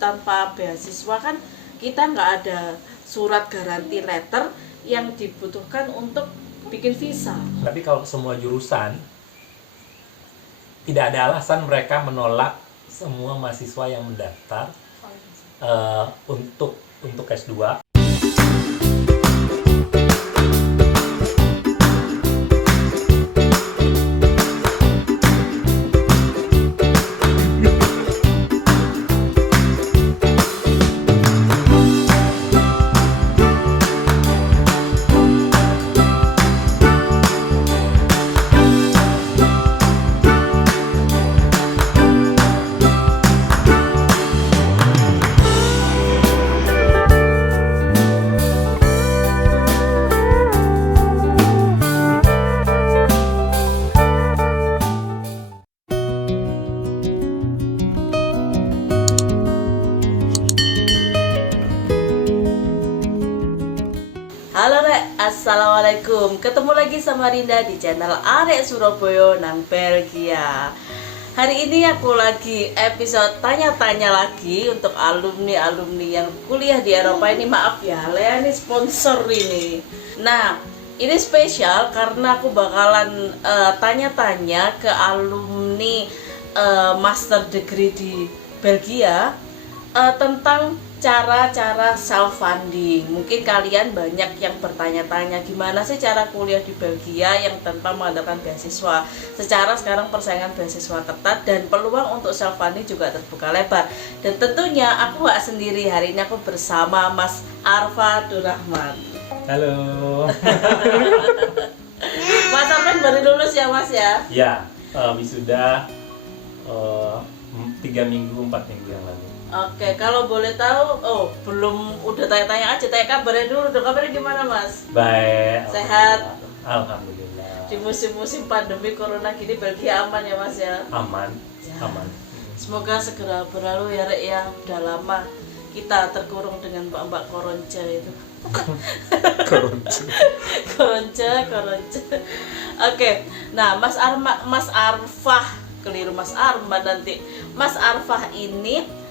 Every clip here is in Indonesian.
Tanpa beasiswa kan kita nggak ada surat garansi letter yang dibutuhkan untuk bikin visa. Tapi kalau semua jurusan, tidak ada alasan mereka menolak semua mahasiswa yang mendaftar untuk S2. Halo Rek, Assalamualaikum. Ketemu lagi sama Rinda di channel Arek Surabaya nang Belgia. Hari ini aku lagi episode tanya-tanya lagi untuk alumni-alumni yang kuliah di Eropa ini. Maaf ya, Lea ini sponsor ini. Nah, ini spesial karena aku bakalan tanya-tanya ke alumni master degree di Belgia tentang cara-cara self funding. Mungkin kalian banyak yang bertanya-tanya gimana sih cara kuliah di Belgia yang tanpa mengandalkan beasiswa. Secara sekarang persaingan beasiswa ketat dan peluang untuk self funding juga terbuka lebar. Dan tentunya aku nggak sendiri, hari ini aku bersama Mas Arfa Durrahman. Halo. Mas Arfa baru lulus ya Mas ya? Ya, wisuda 4 minggu yang lalu. Oke, kalau boleh tahu, belum udah tanya-tanya aja, tanya kabarnya dulu. Udah kabarnya gimana Mas? Baik. Sehat? Alhamdulillah. Di musim-musim pandemi corona gini Belgia aman ya Mas ya? Aman. Ya. Aman. Semoga segera berlalu ya Rek ya. Udah lama kita terkurung dengan mbak-mbak koronce itu. Koronce. Oke, nah Mas Arfah, keliru Mas Arman nanti. Mas Arfah ini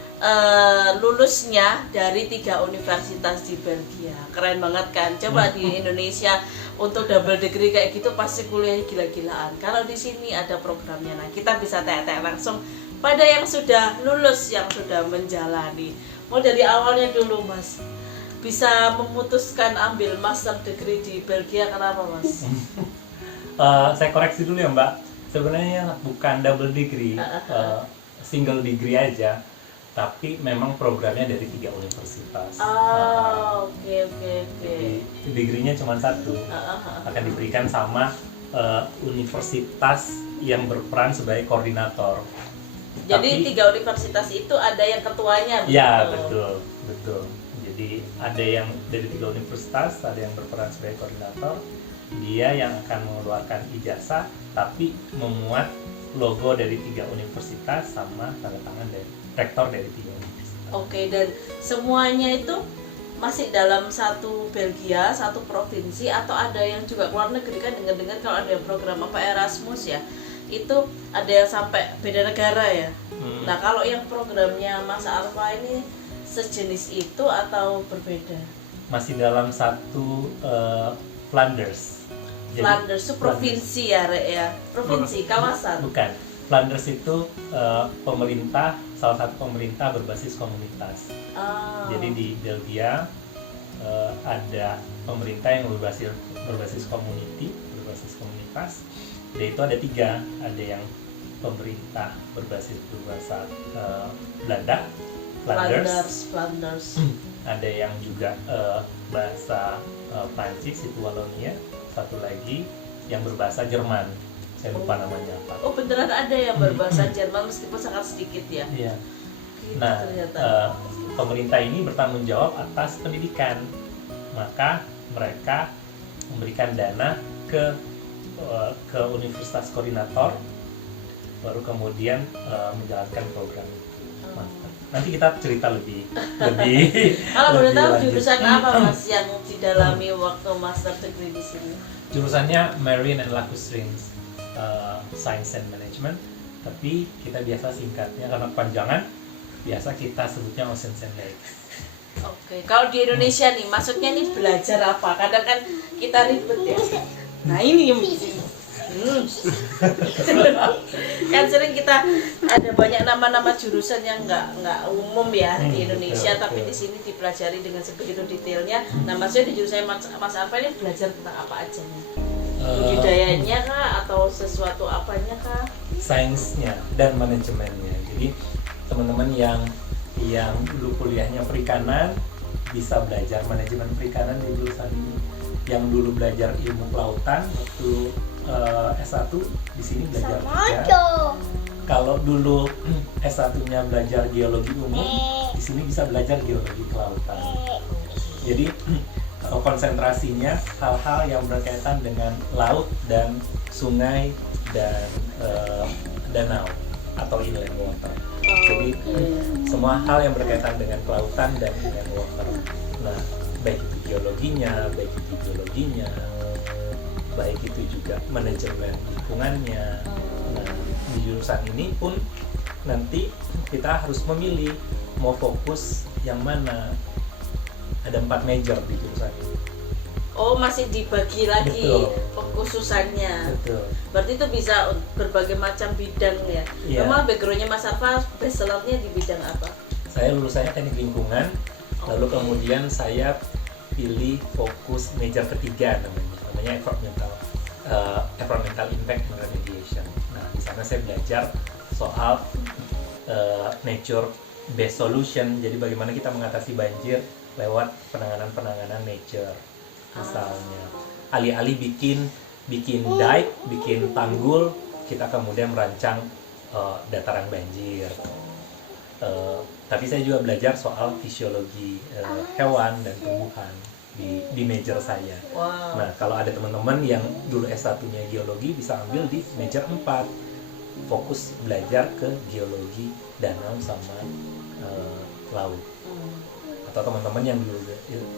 lulusnya dari 3 universitas di Belgia. Keren banget kan? Coba di Indonesia untuk double degree kayak gitu pasti kuliahnya gila-gilaan. Kalau di sini ada programnya. Nah, kita bisa tanya-tanya langsung pada yang sudah lulus, yang sudah menjalani. Mau dari awalnya dulu, Mas. Bisa memutuskan ambil master degree di Belgia kenapa, Mas? Saya koreksi dulu ya Mbak. Sebenarnya bukan double degree, single degree aja. Tapi memang programnya dari 3 universitas. Oke. Jadi degree-nya cuma 1. Akan diberikan sama universitas yang berperan sebagai koordinator. Jadi 3 universitas itu ada yang ketuanya, betul? Ya, betul. Jadi ada yang dari 3 universitas, ada yang berperan sebagai koordinator. Dia yang akan mengeluarkan ijazah, tapi memuat logo dari 3 universitas sama tanda tangan dari rektor dari 3 universitas. Oke, dan semuanya itu masih dalam satu Belgia, satu provinsi, atau ada yang juga keluar negeri kan? Dengar-dengar kalau ada yang program Erasmus ya, itu ada yang sampai beda negara ya. Nah, kalau yang programnya Mas Arfa ini sejenis itu atau berbeda? Masih dalam satu Flanders. Flanders itu provinsi ya, Rek ya? Provinsi, kawasan? Bukan. Flanders itu pemerintah, salah satu pemerintah berbasis komunitas. Jadi di Belgia ada pemerintah yang berbasis komunitas. Dan itu ada 3, ada yang pemerintah berbasis berbahasa Belanda, Flanders. Ada yang juga bahasa Prancis itu Wallonia. Satu lagi yang berbahasa Jerman, saya lupa namanya apa. Oh beneran ada yang berbahasa Jerman meskipun sangat sedikit ya? Iya. Gitu, Nah, ternyata. Pemerintah ini bertanggung jawab atas pendidikan, maka mereka memberikan dana ke universitas koordinator, baru kemudian menjalankan program itu. Nanti kita cerita lebih. Kalau boleh tahu lanjut. jurusan apa Mas yang didalami waktu master degree di sini? Jurusannya Marine and Lacustrines, Science and Management, tapi kita biasa singkatnya karena kepanjangan biasa kita sebutnya Ocean and Lakes. Oke, kalau di Indonesia nih, maksudnya nih belajar apa? Kadang kan kita ribet ya. Nah ini yang kan sering kita ada banyak nama-nama jurusan yang nggak umum ya di Indonesia, betul, tapi betul. di sini dipelajari dengan sebegitu detailnya. Nah, maksudnya di jurusan Mas Arfa ini belajar tentang apa aja nih? Budayanya kah atau sesuatu apanya kah? Sainsnya dan manajemennya. Jadi teman-teman yang dulu kuliahnya perikanan bisa belajar manajemen perikanan di jurusan ini. Yang dulu belajar ilmu kelautan waktu S1 di sini belajar juga. Kalau dulu S1-nya belajar geologi umum, di sini bisa belajar geologi kelautan. Jadi konsentrasinya hal-hal yang berkaitan dengan laut dan sungai dan danau atau inland water. Jadi semua hal yang berkaitan dengan kelautan dan inland water. Nah, baik itu geologinya, baik itu geologinya, baik itu juga manajemen lingkungannya. Nah, di jurusan ini pun nanti kita harus memilih mau fokus yang mana. Ada 4 major di jurusan ini. Oh, masih dibagi lagi Betul. pengkhususannya. Betul. Berarti itu bisa berbagai macam bidang ya. Iya. Memang backgroundnya Mas Arfa bachelornya di bidang apa? Saya lulusannya teknik lingkungan, lalu kemudian saya pilih fokus major ketiga namanya environmental impact and remediation. Nah, di sana saya belajar soal nature based solution. Jadi bagaimana kita mengatasi banjir lewat penanganan nature. Misalnya alih-alih bikin dike, bikin tanggul, kita kemudian merancang dataran banjir. Tapi saya juga belajar soal fisiologi hewan dan tumbuhan di major saya. Wow. Nah, kalau ada teman-teman yang dulu S1-nya geologi bisa ambil di major 4. Fokus belajar ke geologi danau sama laut. Atau teman-teman yang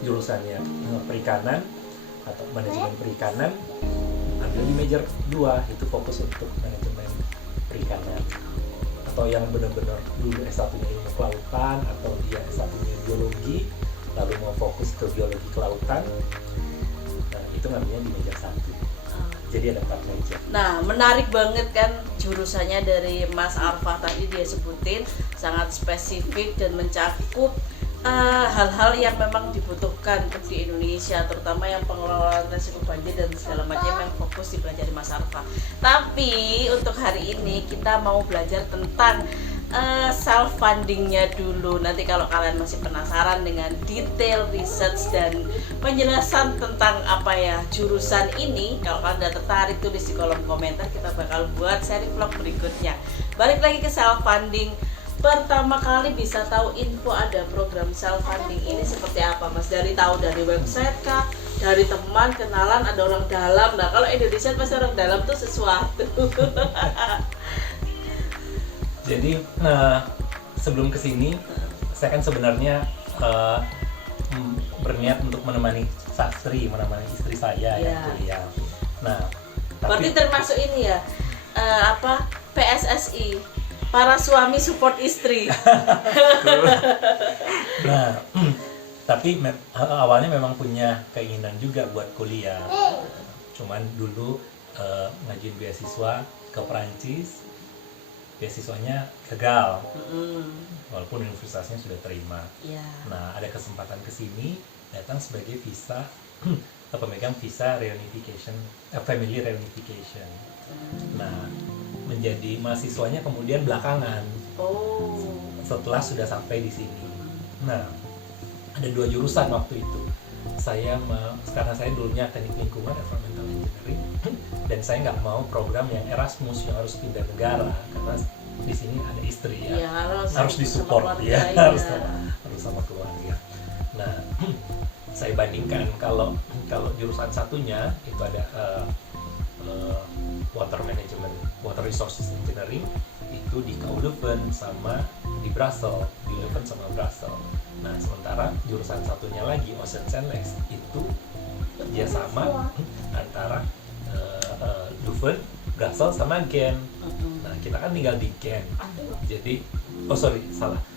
jurusannya perikanan atau manajemen perikanan ambil di major 2, itu fokus untuk manajemen perikanan. Atau yang benar-benar dulu S1-nya ilmu kelautan atau dia S1-nya biologi lalu mau fokus ke biologi kelautan, nah, itu ngambilnya di major 1. Jadi ada 4 major. Nah, menarik banget kan jurusannya dari Mas Arfa tadi dia sebutin, sangat spesifik dan mencakup hal-hal yang memang dibutuhkan untuk di Indonesia, terutama yang pengelolaan resiko banjir dan segala macam yang fokus dipelajari Mas Arfa. Tapi untuk hari ini kita mau belajar tentang self fundingnya dulu. Nanti kalau kalian masih penasaran dengan detail research dan penjelasan tentang apa ya jurusan ini, kalau kalian udah tertarik tulis di kolom komentar, kita bakal buat seri vlog berikutnya. Balik lagi ke self funding. Pertama kali bisa tahu info ada program self funding ini seperti apa, Mas? Dari website kah? Dari teman, kenalan, ada orang dalam. Nah, kalau Indonesia pasti orang dalam tuh sesuatu. Jadi sebelum kesini saya kan sebenarnya berniat untuk menemani istri saya yang kuliah. Nah, berarti termasuk ini ya PSSI, para suami support istri. Nah, tapi awalnya memang punya keinginan juga buat kuliah. Cuman dulu ngajuin beasiswa ke Perancis, beasiswanya gagal. Walaupun universitasnya sudah terima. Nah, ada kesempatan ke sini datang sebagai visa pemegang visa reunification, family reunification. Nah, menjadi mahasiswanya kemudian belakangan. Setelah sudah sampai di sini. Nah, ada 2 jurusan waktu itu. Karena saya dulunya teknik lingkungan, environmental engineering, dan saya nggak mau program yang Erasmus yang harus pindah negara karena di sini ada istri ya, harus disupport ya, harus sama keluarga. Nah, saya bandingkan kalau jurusan satunya itu ada water management, water resources engineering, itu di KU Leuven sama di Brussels, di Leuven sama Brussels. Nah, sementara jurusan satunya lagi Ocean and Lakes itu kerjasama antara Leuven, Brussels sama Ghent. Nah, kita kan tinggal di Ghent. Jadi,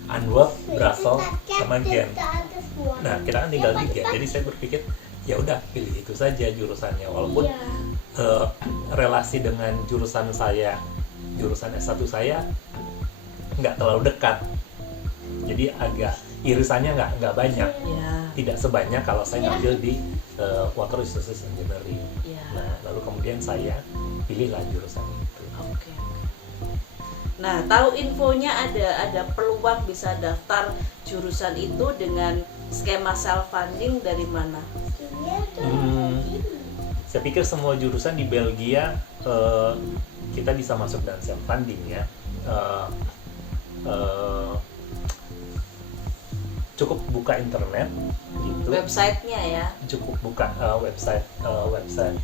Antwerp, Brussels, sama Gent. Nah, kita kan tinggal di Gent, jadi saya berpikir ya udah pilih itu saja jurusannya, walaupun relasi dengan jurusan saya, jurusan S1 saya nggak terlalu dekat, jadi agak irisannya nggak banyak, tidak sebanyak kalau saya ngambil di Water Resources Engineering. Nah, lalu kemudian saya pilihlah jurusan itu. Oke. Nah, tahu infonya ada peluang bisa daftar jurusan itu dengan skema self funding dari mana? Saya pikir semua jurusan di Belgia kita bisa masuk dengan self funding ya. Cukup buka internet gitu. Websitenya ya. Cukup buka website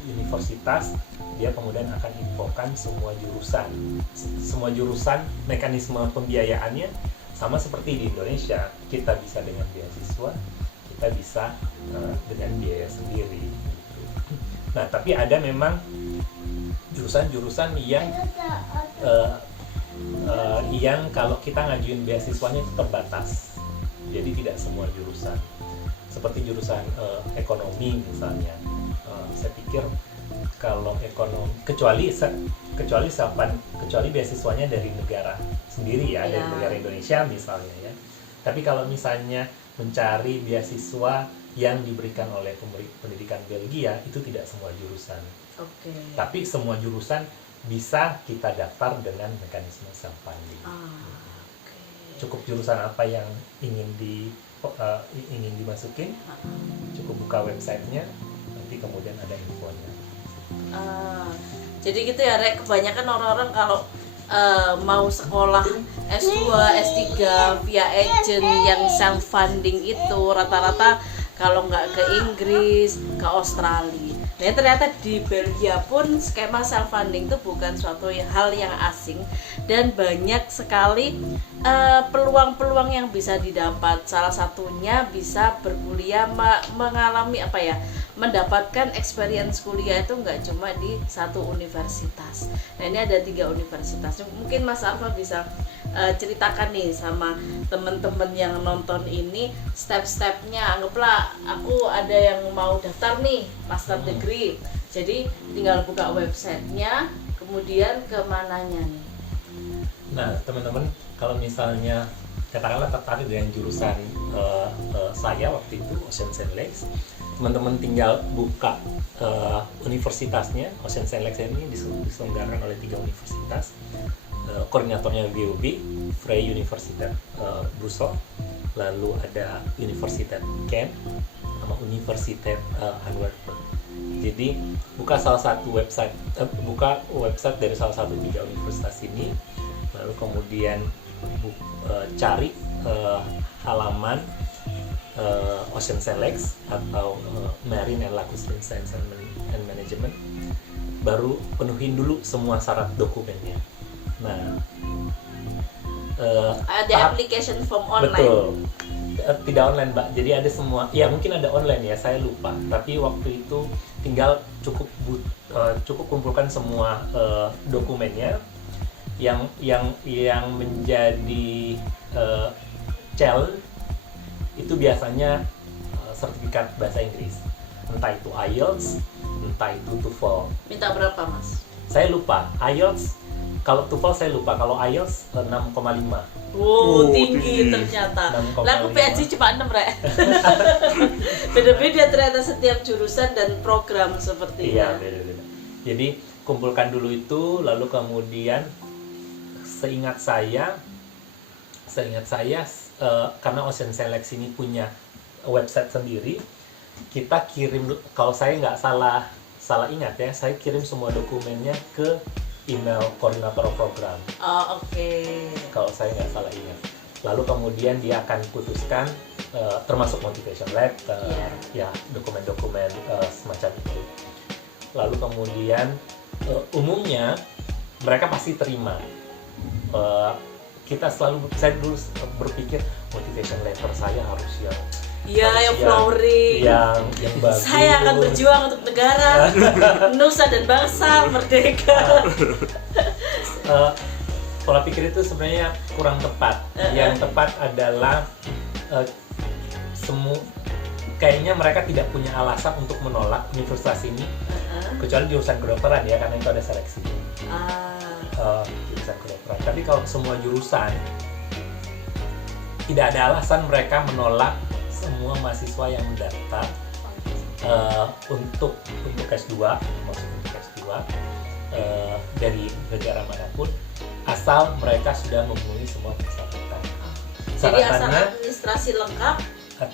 universitas, dia kemudian akan infokan semua jurusan, mekanisme pembiayaannya sama seperti di Indonesia. Kita bisa dengan beasiswa, kita bisa dengan biaya sendiri gitu. Nah, tapi ada memang jurusan-jurusan yang kalau kita ngajuin beasiswanya itu terbatas, jadi tidak semua jurusan. Seperti jurusan ekonomi misalnya, saya pikir kalau ekonomi kecuali beasiswanya dari negara sendiri ya, dari negara Indonesia misalnya ya. Tapi kalau misalnya mencari beasiswa yang diberikan oleh pendidikan Belgia, itu tidak semua jurusan. Tapi semua jurusan bisa kita daftar dengan mekanisme self funding. Cukup jurusan apa yang ingin dimasukin, cukup buka websitenya, nanti kemudian ada infonya. Jadi gitu ya, Rek, kebanyakan orang-orang kalau mau sekolah S2, S3 via agent yang self funding itu rata-rata kalau nggak ke Inggris, ke Australia. Nah, ternyata di Belgia pun skema self funding itu bukan suatu hal yang asing, dan banyak sekali peluang-peluang yang bisa didapat. Salah satunya bisa berkuliah, mengalami mendapatkan experience kuliah itu nggak cuma di satu universitas. Nah, ini ada 3 universitas. Mungkin Mas Alfa bisa ceritakan nih sama teman-teman yang nonton ini step-stepnya. Anggaplah aku ada yang mau daftar nih master degree, jadi tinggal buka websitenya, kemudian ke mananya nih. Nah, teman-teman, kalau misalnya katakanlah tertarik dengan jurusan saya waktu itu Ocean and Lakes, teman-teman tinggal buka universitasnya. Ocean and Lakes ini diselenggarakan oleh 3 universitas. Koordinatornya VUB, Vrije Universiteit Brussels, lalu ada Universiteit Gent, sama Universiteit Antwerp. Jadi buka website dari salah satu 3 universitas ini, lalu kemudian cari halaman Ocean and Lakes atau Marine and Lacustrine Science and Management, baru penuhin dulu semua syarat dokumennya. Nah, ada application form online. Betul. Tidak online, Mbak. Jadi ada semua. Ya, mungkin ada online ya, saya lupa. Tapi waktu itu tinggal cukup kumpulkan semua dokumennya. Yang menjadi challenge itu biasanya sertifikat bahasa Inggris. Entah itu IELTS, entah itu TOEFL. Minta berapa, Mas? Saya lupa. IELTS, kalau TOEFL saya lupa. Kalau IELTS 6,5. Tinggi ternyata. Lah aku PhD cuma 6, Rek. Beda-beda ternyata setiap jurusan dan program sepertinya. Iya, beda-beda. Jadi kumpulkan dulu itu, lalu kemudian seingat saya karena Ocean and Lakes ini punya website sendiri, kita kirim, kalau saya nggak salah ingat ya, saya kirim semua dokumennya ke email koordinator program. Kalau saya nggak salah ingat. Lalu kemudian dia akan putuskan termasuk motivation letter, ya dokumen-dokumen semacam itu. Lalu kemudian umumnya mereka pasti terima. Saya dulu berpikir motivation letter saya harus yang flowering, yang bagus. Saya akan berjuang untuk negara, nusa dan bangsa merdeka. pola pikir itu sebenarnya kurang tepat. Yang tepat adalah kayaknya mereka tidak punya alasan untuk menolak universitas ini, kecuali jurusan kedokteran ya, karena itu ada seleksi. Jurusan kedokteran. Tapi kalau semua jurusan, tidak ada alasan mereka menolak semua mahasiswa yang mendaftar untuk S2, maksud untuk S2 dari negara manapun, asal mereka sudah memenuhi semua persyaratan. Jadi asal administrasi lengkap,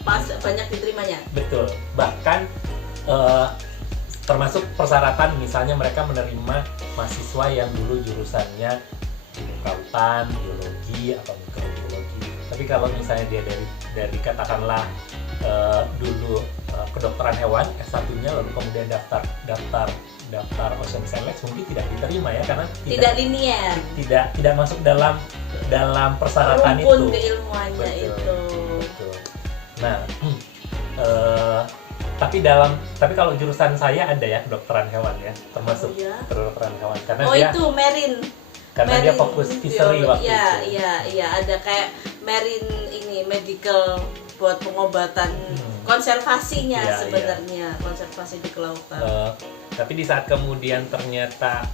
pas banyak diterimanya. Betul. Bahkan termasuk persyaratan, misalnya mereka menerima mahasiswa yang dulu jurusannya kelautan, biologi atau mikrobiologi. Tapi kalau misalnya dia dari katakanlah dulu kedokteran hewan S1-nya, lalu kemudian daftar Ocean Science, mungkin tidak diterima ya, karena tidak linier, tidak masuk dalam persyaratan rumpun itu. Keilmuannya itu. Betul. Nah, tapi kalau jurusan saya ada ya kedokteran hewan ya, termasuk kedokteran hewan, karena itu marine. Karena dia fokus fishery waktu itu. Iya, ada kayak marine ini medical buat pengobatan konservasinya sebenarnya, konservasi di kelautan. Tapi di saat kemudian ternyata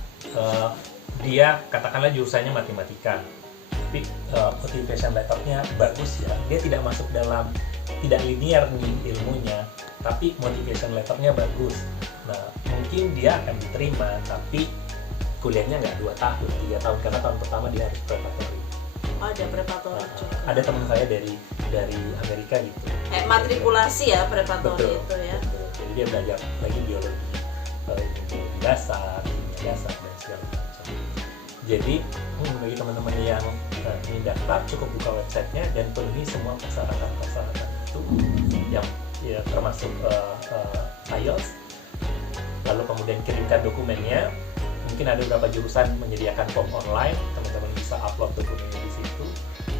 dia katakanlah jurusannya matematika, tapi motivation letter-nya bagus ya, dia tidak masuk dalam, tidak linear nih ilmunya, tapi motivation letter-nya bagus. Nah, mungkin dia akan diterima, tapi kuliahnya nggak 2 tahun, 3 tahun, karena tahun pertama dia harus preparatory. Ada preparatory juga. Ada teman saya dari Amerika gitu. Matrikulasi ya preparatory itu ya. Betul. Jadi dia belajar lagi biologi dasar, kimia dasar dan segala macam. Jadi bagi teman-teman yang ingin daftar, cukup buka websitenya dan penuhi semua persyaratan itu, yang ya, termasuk IELTS. Lalu kemudian kirimkan dokumennya. Mungkin ada beberapa jurusan menyediakan form online, teman-teman bisa upload dokumennya di situ.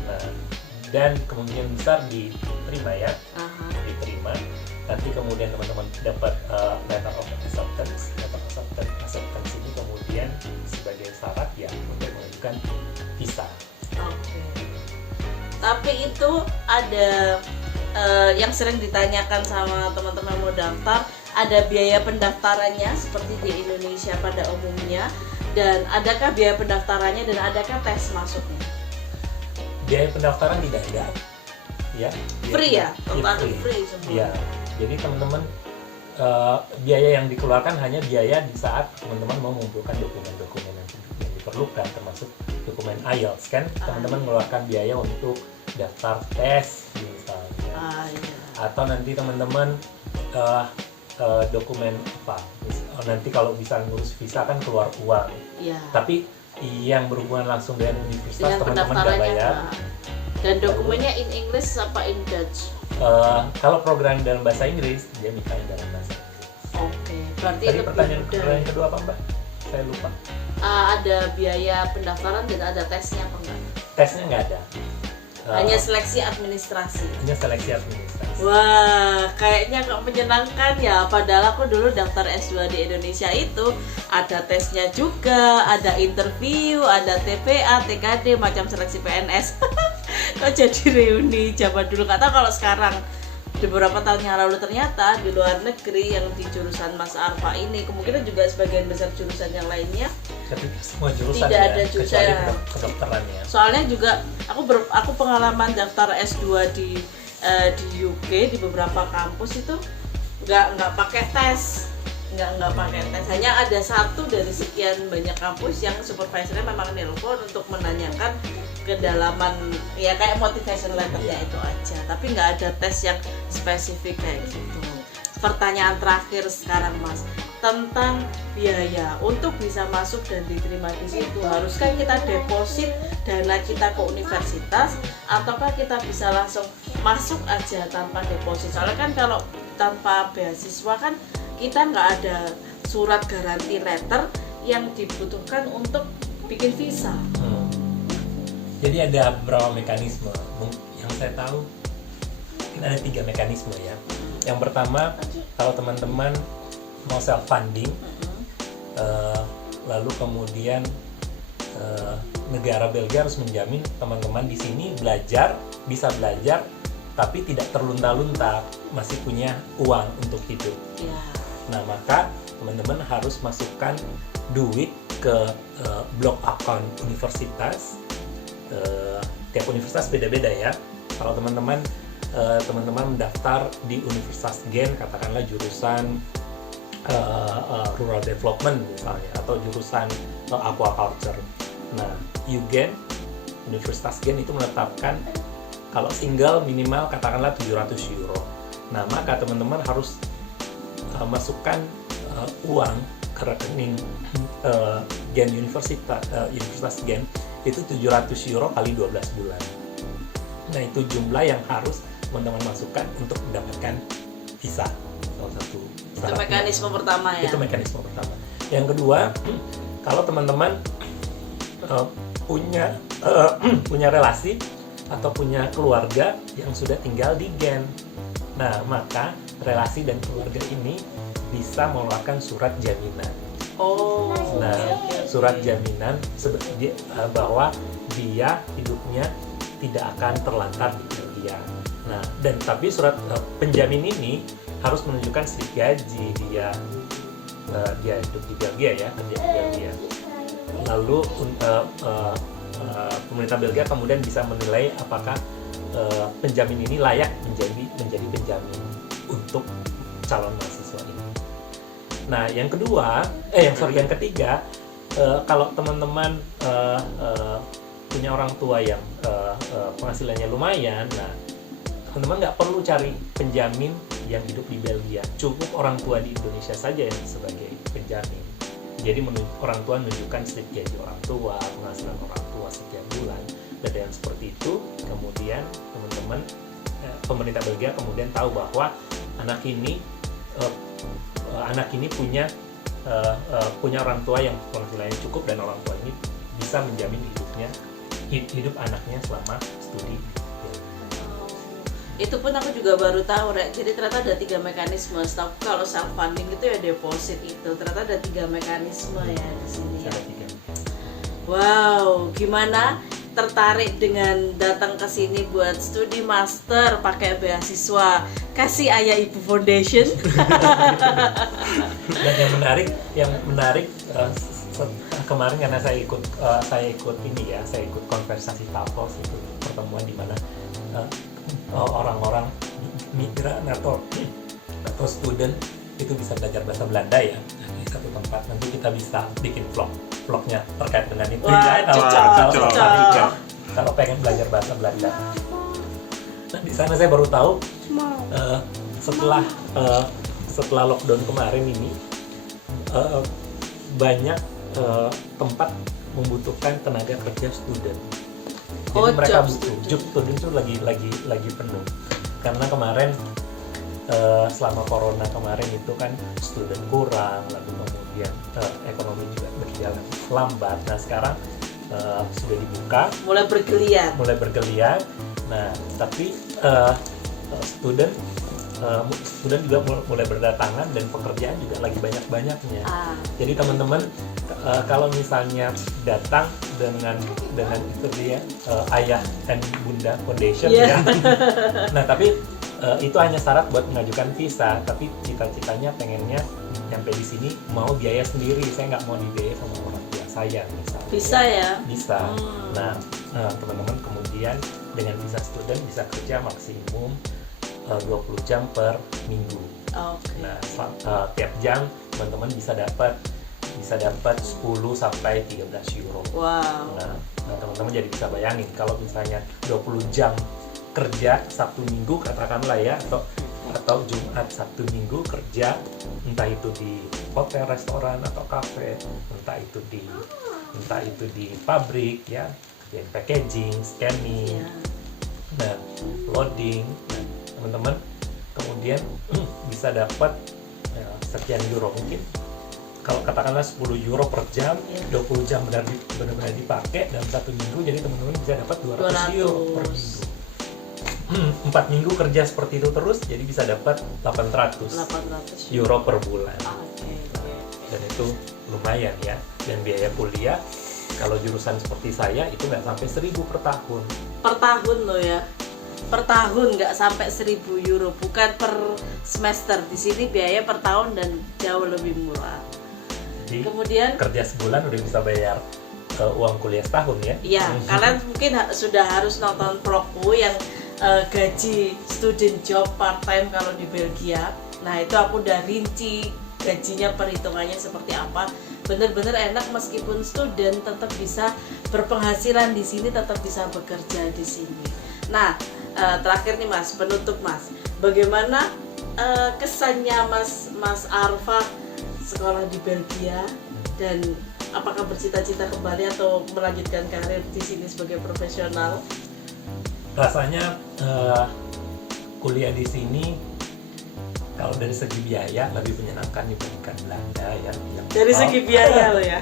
Nah, dan kemungkinan besar diterima ya, diterima. Nanti kemudian teman-teman dapat letter of acceptance. Letter of acceptance ini kemudian sebagai syarat ya untuk mengajukan visa. Oke. Tapi itu ada yang sering ditanyakan sama teman-teman mau daftar, ada biaya pendaftarannya seperti di Indonesia pada umumnya, dan adakah biaya pendaftarannya dan adakah tes masuknya? Biaya pendaftaran tidak ada, ya. Free ya, total free semua. Ya, jadi teman-teman biaya yang dikeluarkan hanya biaya di saat teman-teman mau mengumpulkan dokumen-dokumen yang diperlukan, termasuk dokumen IELTS kan, teman-teman mengeluarkan biaya untuk daftar tes misalnya, atau nanti teman-teman dokumen apa, nanti kalau bisa ngurus visa kan keluar uang, tapi yang berhubungan langsung dengan universitas teman-teman nggak bayar. Dan dokumennya in English apa in Dutch? Kalau program dalam bahasa Inggris, dia mintanya dalam bahasa Inggris. Oke, berarti tadi pertanyaan kedua apa Mbak? Saya lupa. Ada biaya pendaftaran dan ada tesnya apa enggak? Tesnya nggak ada. Hanya seleksi administrasi. Hanya seleksi administrasi. Wah, kayaknya nggak menyenangkan ya. Padahal aku dulu daftar S2 di Indonesia itu ada tesnya juga, ada interview, ada TPA, TKD, macam seleksi PNS. Kok jadi reuni zaman dulu? Nggak tahu kalau sekarang. Di beberapa tahun yang lalu ternyata di luar negeri yang di jurusan Mas Arfa ini, kemungkinan juga sebagian besar jurusan yang lainnya semua jurusan tidak ya, ada jurusan kecuali kedokterannya. Soalnya juga aku pengalaman daftar S2 di UK di beberapa kampus itu nggak pakai tes, nggak pakai tes. Hanya ada satu dari sekian banyak kampus yang supervisornya memang nelpon untuk menanyakan kedalaman ya kayak motivation letternya itu aja, tapi nggak ada tes yang spesifik kayak gitu. Pertanyaan terakhir sekarang Mas, tentang biaya untuk bisa masuk dan diterima di situ, haruskah kita deposit dana kita ke universitas ataukah kita bisa langsung masuk aja tanpa deposit? Soalnya kan kalau tanpa beasiswa kan kita nggak ada surat garansi letter yang dibutuhkan untuk bikin visa. Jadi ada beberapa mekanisme. Yang saya tahu mungkin ada 3 mekanisme ya. Yang pertama, kalau teman-teman mau self funding, lalu kemudian negara Belgia harus menjamin teman-teman di sini bisa belajar, tapi tidak terlunta-lunta, masih punya uang untuk hidup. Ya. Nah, maka teman-teman harus masukkan duit ke blok account universitas. Tiap universitas beda-beda ya. Kalau teman-teman mendaftar di Universitas Gent, katakanlah jurusan rural development misalnya, atau jurusan aquaculture. Nah, Universitas Gent itu menetapkan kalau single minimal katakanlah 700 euro. Nah, maka teman-teman harus masukkan uang ke rekening Universitas Gent itu 700 euro kali 12 bulan. Nah, itu jumlah yang harus teman-teman masukkan untuk mendapatkan visa. Salah satu Itu mekanisme pertama ya. Itu mekanisme pertama. Yang kedua, kalau teman-teman punya relasi atau punya keluarga yang sudah tinggal di Gent. Nah, maka relasi dan keluarga ini bisa mengeluarkan surat jaminan. Oh. Nah, surat jaminan bahwa dia hidupnya tidak akan terlantar di Belgia. Nah, tapi surat penjamin ini harus menunjukkan slip gaji dia hidup di Belgia ya, kerja di Belgia. Lalu pemerintah Belgia kemudian bisa menilai apakah penjamin ini layak menjadi penjamin untuk calon mahasiswa ini. Nah, yang ketiga, kalau teman-teman punya orang tua yang penghasilannya lumayan, nah teman-teman nggak perlu cari penjamin yang hidup di Belgia, cukup orang tua di Indonesia saja yang sebagai penjamin. Jadi orang tua menunjukkan slip gaji orang tua, penghasilan orang tua setiap bulan, dan yang seperti itu, kemudian teman-teman pemerintah Belgia kemudian tahu bahwa anak ini punya orang tua yang penghasilannya cukup, dan orang tua ini bisa menjamin hidup anaknya selama studi. Itu pun aku juga baru tahu, Rek. Jadi ternyata ada 3 mekanisme. Setahu kalau self funding itu ya deposit itu. Ternyata ada 3 mekanisme ya di sini ya. Wow, gimana? Tertarik dengan datang ke sini buat studi master pakai beasiswa kasih ayah ibu foundation? Dan yang menarik kemarin karena saya ikut konversasi TAFOS, itu pertemuan di mana orang-orang migran atau student itu bisa belajar bahasa Belanda ya di satu tempat. Nanti kita bisa bikin vlognya terkait dengan itu. Wah, cocok. Kalau pengen belajar bahasa Belanda. Nah, di sana saya baru tahu setelah lockdown kemarin ini banyak tempat membutuhkan tenaga kerja student. Jadi mereka butuh job student itu lagi penuh. Karena kemarin selama corona kemarin itu kan student kurang, lalu kemudian ekonomi juga berjalan lambat. Nah, sekarang sudah dibuka, mulai bergeliat. Nah, tapi student juga mulai berdatangan, dan pekerjaan juga lagi banyak-banyaknya. Jadi teman-teman kalau misalnya datang dengan itu dia ayah dan bunda foundation ya. Nah, tapi itu hanya syarat buat mengajukan visa, tapi cita-citanya pengennya nyampe di sini mau biaya sendiri. Saya nggak mau dibiayai sama orang tua saya misalnya. Bisa ya? Bisa. Nah, teman-teman kemudian dengan visa student bisa kerja maksimum 20 jam per minggu. Okay. Nah, tiap jam teman-teman bisa dapat 10 sampai 13 euro. Wow. Nah, teman-teman jadi bisa bayangin kalau misalnya 20 jam kerja Sabtu Minggu katakanlah ya, atau Jumat Sabtu Minggu kerja, entah itu di hotel, restoran atau kafe, entah itu di pabrik ya, kerjain packaging, scanning, nah, loading. Nah, teman-teman kemudian bisa dapat sekian euro, mungkin kalau katakanlah 10 euro per jam, 20 jam benar-benar dipakai dalam satu minggu, jadi teman-teman bisa dapat 200 euro per minggu. 4 minggu kerja seperti itu terus, jadi bisa dapat 800 euro per bulan. Okay. Dan itu lumayan ya. Dan biaya kuliah Kalau jurusan seperti saya itu nggak sampai 1.000 per tahun. Per tahun loh ya. Per tahun nggak sampai 1.000 euro, bukan per semester. Di sini biaya per tahun dan jauh lebih murah. Jadi Kemudian kerja sebulan udah bisa bayar uang kuliah setahun ya. iya, kalian mungkin sudah harus nonton vlogku yang gaji student job part time kalau di Belgia. Nah itu aku udah rinci gajinya, perhitungannya seperti apa. Bener-bener enak, meskipun student tetap bisa berpenghasilan di sini, tetap bisa bekerja di sini. Nah terakhir nih Mas, penutup Mas, bagaimana kesannya Mas Arfa sekolah di Belgia, dan apakah bercita-cita kembali atau melanjutkan karir di sini sebagai profesional? Rasanya kuliah di sini kalau dari segi biaya lebih menyenangkan dibandingkan Belanda ya. Dari segi biaya loh ya.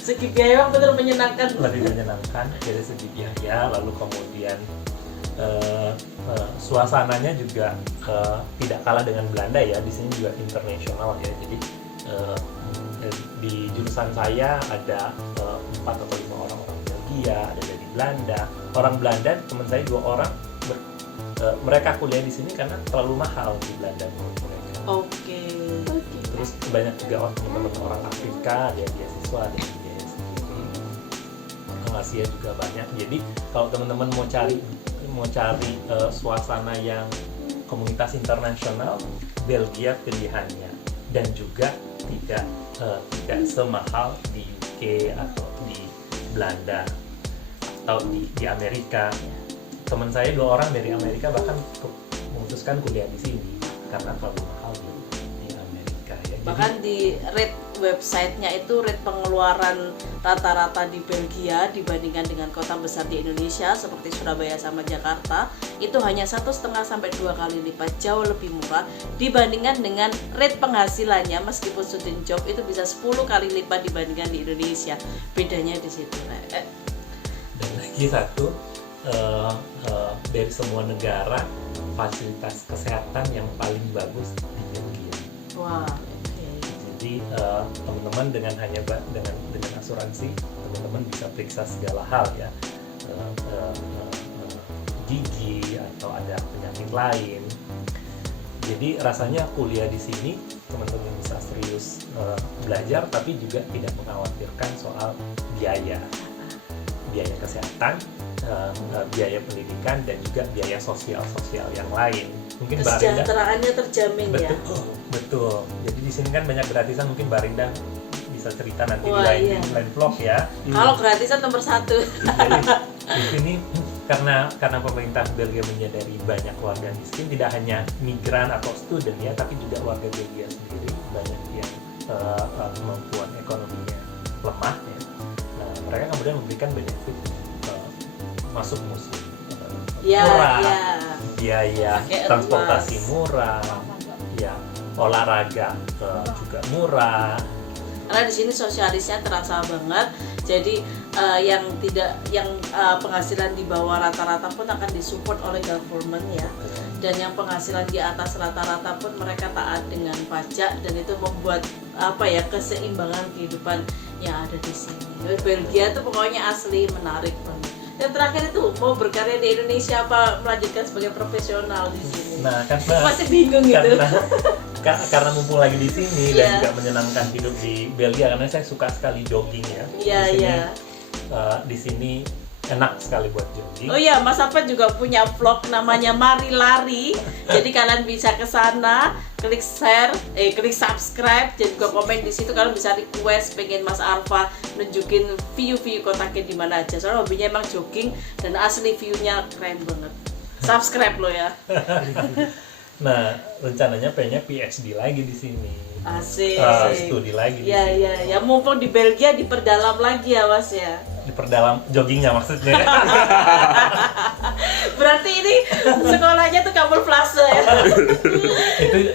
Segi biaya memang benar menyenangkan. Lebih menyenangkan dari segi biaya, lalu kemudian suasananya juga tidak kalah dengan Belanda ya. Di sini juga internasional ya. Jadi di jurusan saya ada 4 atau 5 orang Belgia, ada dari Belanda. Orang Belanda, teman saya 2 orang, mereka kuliah di sini karena terlalu mahal di Belanda menurut mereka. Oke. Terus banyak juga teman-teman orang Afrika, ada beasiswa, ada biaya sendiri. Orang Asia juga banyak. Jadi kalau teman-teman mau cari suasana yang komunitas internasional, Belgia pilihannya, dan juga tidak semahal di UK atau di Belanda atau di Amerika. Teman saya 2 orang dari Amerika bahkan memutuskan kuliah di sini karena terlalu mahal di Amerika ya. Bahkan di rate websitenya itu rate pengeluaran rata-rata di Belgia dibandingkan dengan kota besar di Indonesia seperti Surabaya sama Jakarta itu hanya 1,5 sampai 2 kali lipat, jauh lebih murah dibandingkan dengan rate penghasilannya. Meskipun student job itu bisa 10 kali lipat dibandingkan di Indonesia. Bedanya di situ. Dan lagi satu, dari semua negara fasilitas kesehatan yang paling bagus di Belgia. Wah. Jadi teman-teman dengan asuransi teman-teman bisa periksa segala hal ya, gigi atau ada penyakit lain. Jadi rasanya kuliah di sini teman-teman bisa serius belajar, tapi juga tidak mengkhawatirkan soal biaya kesehatan, biaya pendidikan, dan juga biaya sosial yang lain. Mungkin kesejahteraannya terjamin ya. Betul. Jadi di sini kan banyak gratisan, mungkin Barinda bisa cerita nanti Wah, di lain vlog ya. Kalau gratisan nomor 1. Jadi di sini karena pemerintah Belgia menyadari banyak warga miskin, tidak hanya migran atau student ya, tapi juga warga Belgia sendiri banyak yang kemampuan ekonominya lemah ya. Nah, mereka kemudian memberikan benefit masuk museum murah, biaya transportasi murah, ya olahraga juga murah. Karena di sini sosialisnya terasa banget. Jadi yang penghasilan di bawah rata-rata pun akan disupport oleh government ya. Dan yang penghasilan di atas rata-rata pun mereka taat dengan pajak, dan itu membuat keseimbangan kehidupan yang ada di sini. Belgia tuh pokoknya asli menarik banget. Dan terakhir itu mau berkarya di Indonesia apa melanjutkan sebagai profesional di sini? Nah, karena masih bingung gitu. Karena mumpung lagi di sini dan juga menyenangkan hidup di Belgia, karena saya suka sekali jogging ya. Di sini enak sekali buat jogging. Oh iya, Mas Apa juga punya vlog namanya Mari Lari. Jadi kalian bisa ke sana, klik share, klik subscribe, dan juga komen di situ. Kalian bisa request pengen Mas Arfa nunjukin view kotaknya di mana aja. Soalnya hobinya emang jogging dan asli view-nya keren banget. Subscribe lo ya. Nah, rencananya pengennya PhD lagi di sini. Asik. Studi lagi di sini. Ya, mumpung di Belgia diperdalam lagi ya, Mas ya. Diperdalam joggingnya maksudnya. Berarti ini sekolahnya tuh kamuflase ya.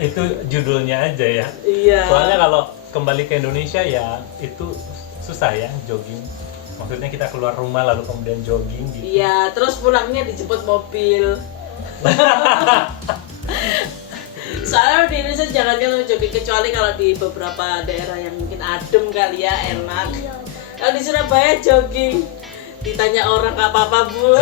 itu judulnya aja ya. Iya. Soalnya kalau kembali ke Indonesia ya itu susah ya jogging. Maksudnya kita keluar rumah lalu kemudian jogging gitu. Iya, terus pulangnya dijemput mobil. Soalnya di Indonesia jangan jogging, kecuali kalau di beberapa daerah yang mungkin adem kali ya, enak. Kalau di Surabaya jogging, ditanya orang nggak apa-apa bu.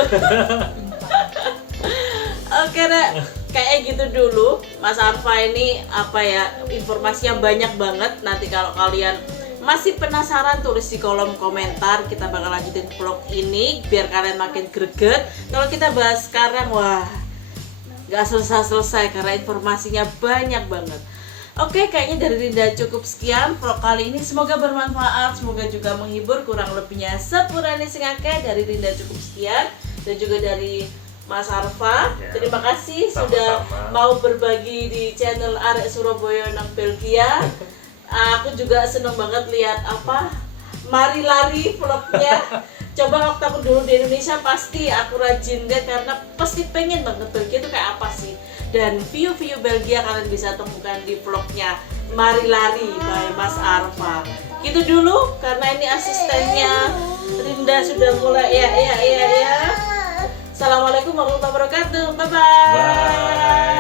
Oke deh, kayak gitu dulu. Mas Arfa ini apa ya, informasinya banyak banget. Nanti kalau kalian masih penasaran, tulis di kolom komentar. Kita bakal lanjutin vlog ini biar kalian makin greget. Kalau kita bahas sekarang, wah nggak selesai-selesai karena informasinya banyak banget. Oke, kayaknya dari Rinda cukup sekian vlog kali ini. Semoga bermanfaat, semoga juga menghibur. Kurang lebihnya sepurane sing akeh. Dari Rinda cukup sekian, dan juga dari Mas Arfa. Ya, Terima kasih sama-sama. sudah mau berbagi di channel Arek Surabaya nang Belgia. Aku juga seneng banget lihat apa Mari Lari vlognya. Coba waktu aku dulu di Indonesia pasti aku rajin deh, karena pasti pengen banget Belgia itu kayak apa sih. Dan view-view Belgia kalian bisa temukan di vlognya Mari Lari by Mas Arfa. Gitu dulu, karena ini asistennya Rinda sudah mulai ya. Assalamualaikum warahmatullahi wabarakatuh. Bye-bye. Bye.